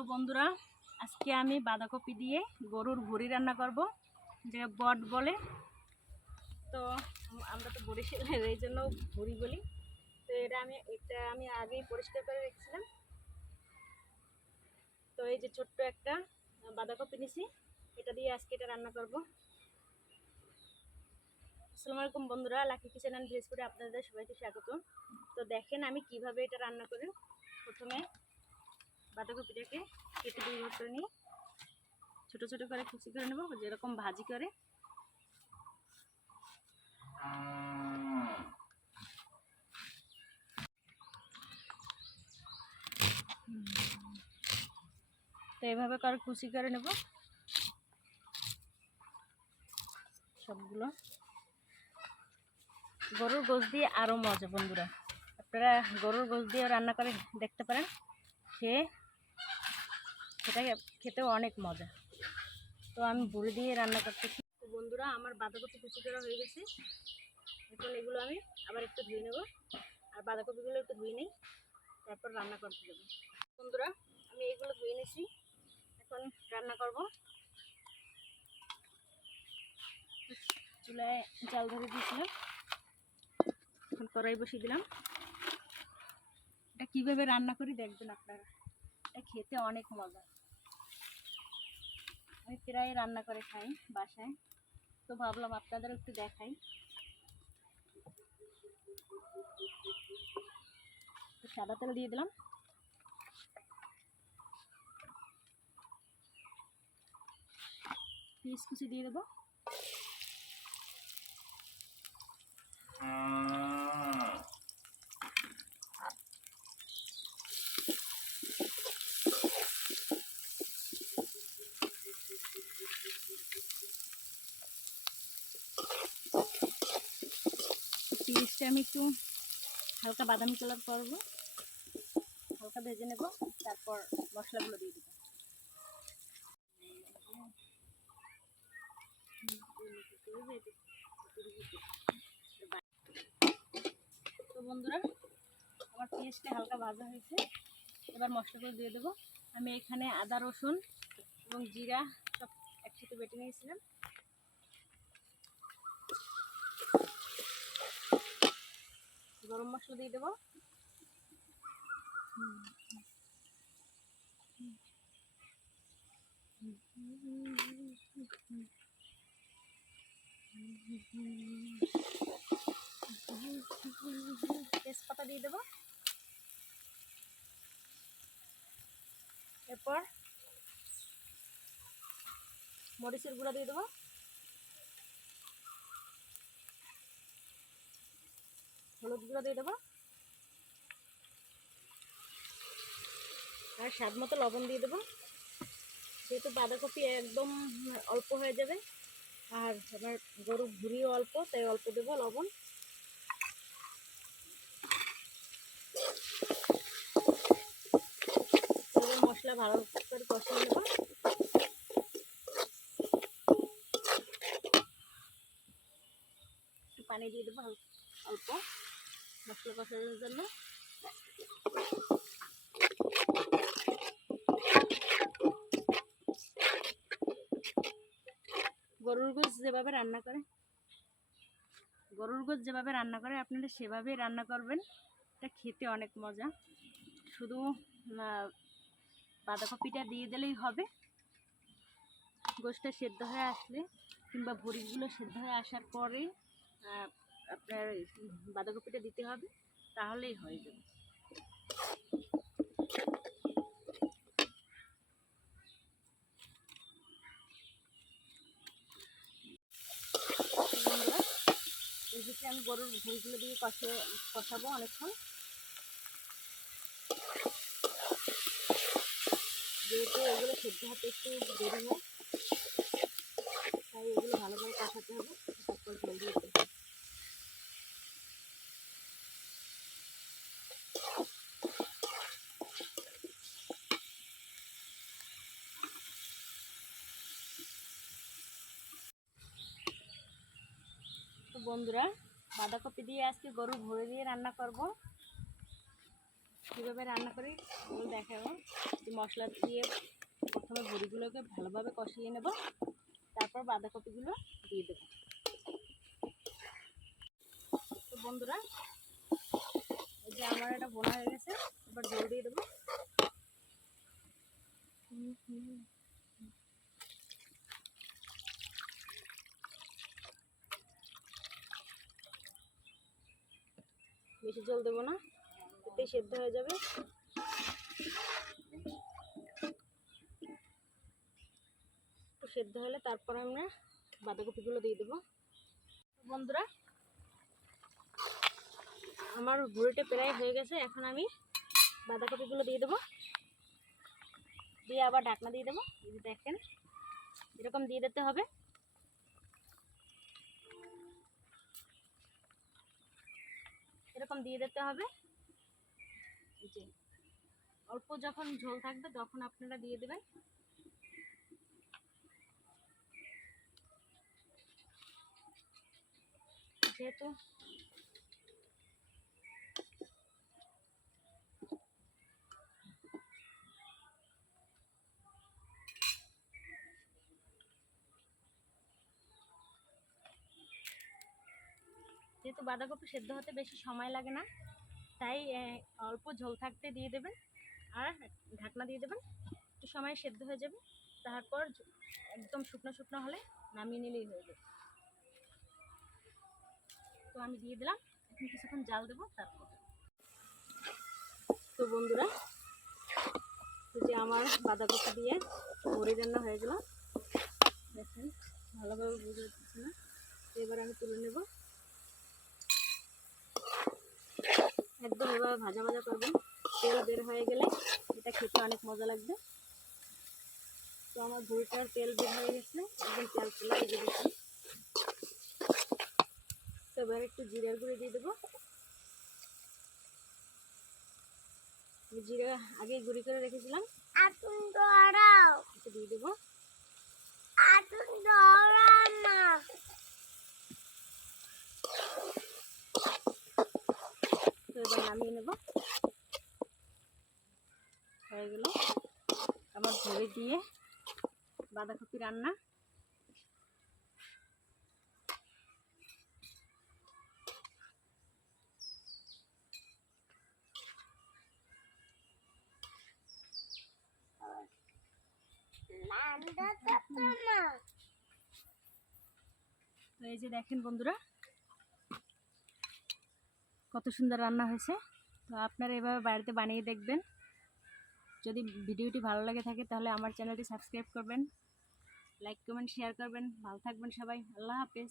তো বন্ধুরা, আজকে আমি বাঁধাকপি দিয়ে গরুর ভুঁড়ি রান্না করব, যে বট বলে। তো আমরা তো বরিশালের, এই জন্য ভুঁড়ি বলি। তো এটা আমি আগেই পরিষ্কার করে রেখেছিলাম। তো এই যে ছোট্ট একটা বাঁধাকপি নিছি, এটা দিয়ে আজকে এটা রান্না করব। আসসালামু আলাইকুম বন্ধুরা, লাকি কিচেন অ্যান্ড ভেজ ফুডে আপনাদের সবাইকে স্বাগত। তো দেখেন আমি কিভাবে এটা রান্না করি। প্রথমে বাঁধাকপিটাকে কেটে দুই ভাগ করে নিয়ে ছোট ছোট করে কুচি করে নেব, যেরকম ভাজি করে। তো এইভাবে করে কুচি করে নেব সবগুলো। গরুর গোশত দিয়ে আরও মজা বন্ধুরা, আপনারা গরুর গোশত দিয়ে রান্না করে দেখতে পারেন, সেটা খেতেও অনেক মজা। তো আমি ভুঁড়ি দিয়ে রান্না করতেছি। তো বন্ধুরা, আমার বাঁধাকপি কুচি করা হয়ে গেছে। এখন এগুলো আমি আবার একটু ধুয়ে নেব, আর বাঁধাকপিগুলো একটু ধুয়ে নিই, তারপর রান্না করতে দেবো। বন্ধুরা, আমি এগুলো ধুয়ে নিয়েছি, এখন রান্না করব। চুলায় জাল ধরে দিয়েছিলাম, এখন কড়াই বসিয়ে দিলাম। এটা কীভাবে রান্না করি দেখবেন আপনারা, এটা খেতে অনেক মজা। আমি প্রায় রান্না করে খাই বাসায়, তো ভাবলাম আপনাদের একটু দেখাই। সাদা তেল দিয়ে দিলাম, পেঁয়াজ কুচি দিয়ে দেবো, পেঁয়াজটা আমি একটু হালকা বাদামি কালার করবো, হালকা ভেজে নেব, তারপর মশলাগুলো দিয়ে দেবো। তো বন্ধুরা, আমার পেঁয়াজটা হালকা ভাজা হয়েছে, এবার মশলাগুলো দিয়ে দেবো। আমি এখানে আদা রসুন এবং জিরা সব একসাথে বেটে নিয়েছিলাম। গরম মশলা দিয়ে দেবো, তেজপাতা দিয়ে দেবো, এরপর মরিচের গুঁড়া দিয়ে দেবো, হলুদ গুঁড়া দিয়ে দেবো, আর স্বাদ মতো লবণ দিয়ে দেবো। যেহেতু বাঁধাকপি একদম অল্প হয়ে যাবে, আর আমার গরুর ভুঁড়িও অল্প, তাই অল্প দেবো লবণ। মশলা ভালো করে কষিয়ে নেব। একটু পানি দিয়ে দেবো অল্প, মশলা কষানোর জন্য। গরুর গোশত যেভাবে রান্না করে আপনারা সেভাবেই রান্না করবেন, এটা খেতে অনেক মজা। শুধু বাঁধাকপিটা দিয়ে দিলেই হবে। গোশতটা সেদ্ধ হয়ে আসলে কিংবা ভুঁড়িগুলো সেদ্ধ হয়ে আসার পরে আপনার বাঁধাকপিটা দিতে হবে, তাহলেই হয়ে যাবে। এই ক্ষেত্রে আমি গরুর ভুঁড়িগুলো দিয়ে কষাবো অনেকক্ষণ, যেহেতু এগুলো সেদ্ধ হতে একটু দেরি হয়, তাই এগুলো ভালোভাবে কষাতে হবে, তারপর জল দিয়ে দেবো। বন্ধুরা, বাঁধাকপি দিয়ে আজকে গরুর ভুঁড়ি দিয়ে রান্না করব। কীভাবে রান্না করি দেখাবো। মশলা দিয়ে প্রথমে বড়িগুলোকে ভালোভাবে কষিয়ে নেব, তারপর বাঁধাকপিগুলো দিয়ে দেবো। তো বন্ধুরা, এই যে আমার এটা বোনা হয়ে গেছে, এবার জল দিয়ে দেবো। বেশি জল দেবো না, এতেই সেদ্ধ হয়ে যাবে। তো সেদ্ধ হলে তারপর আমরা বাঁধাকপিগুলো দিয়ে দেবো। বন্ধুরা, আমার ভুড়িটা প্রায় হয়ে গেছে, এখন আমি বাঁধাকপিগুলো দিয়ে দেবো, দিয়ে আবার ঢাকনা দিয়ে দেবো। এই যে দেখেন, এরকম দিয়ে দিতে হবে। এরকম দিয়ে দিতে হবে। এই যে অল্প যখন ঝোল থাকবে তখন আপনারা দিয়ে দেবেন। যেহেতু বাঁধাকপি সেদ্ধ হতে বেশি সময় লাগে না, তাই অল্প ঝোল থাকতে দিয়ে দেবেন আর ঢাকনা দিয়ে দেবেন। একটু সময় সেদ্ধ হয়ে যাবে, তারপর একদম শুকনো শুকনো হলে নামিয়ে নিলেই হয়ে যাবে। তো আমি দিয়ে দিলাম, এখন কিছুক্ষণ জাল দেবো তারপর। তো বন্ধুরা, যে আমার বাঁধাকপি দিয়ে বড়ি রান্না হয়ে গেল, দেখেন ভালোভাবে বুঝে যাচ্ছে না। এবার আমি তুলে নেব। একদম এভাবে ভাজা ভাজা করবেন, তেল বের হয়ে গেলে এটা খেতে অনেক মজা লাগবে। তো আমার বড়িটার তেল বের হয়ে গেছে, একদম তেল তুলে ভেজে দিচ্ছি। তো এবার একটু জিরার গুঁড়ি দিয়ে দেবো। জিরা আগে গুঁড়ি করে রেখেছিলাম, দিয়ে দেবো। তো এবার নামিয়ে নেব। হয়ে গেল আমার ভরে দিয়ে বাঁধাকপি রান্না। তো এই যে দেখেন বন্ধুরা, কত সুন্দর রান্না হয়েছে। তো আপনারা এভাবে বাড়িতে বানিয়ে দেখবেন। যদি ভিডিওটি ভালো লাগে থাকে তাহলে আমার চ্যানেলটি সাবস্ক্রাইব করবেন, লাইক কমেন্ট শেয়ার করবেন। ভালো থাকবেন সবাই, আল্লাহ হাফেজ।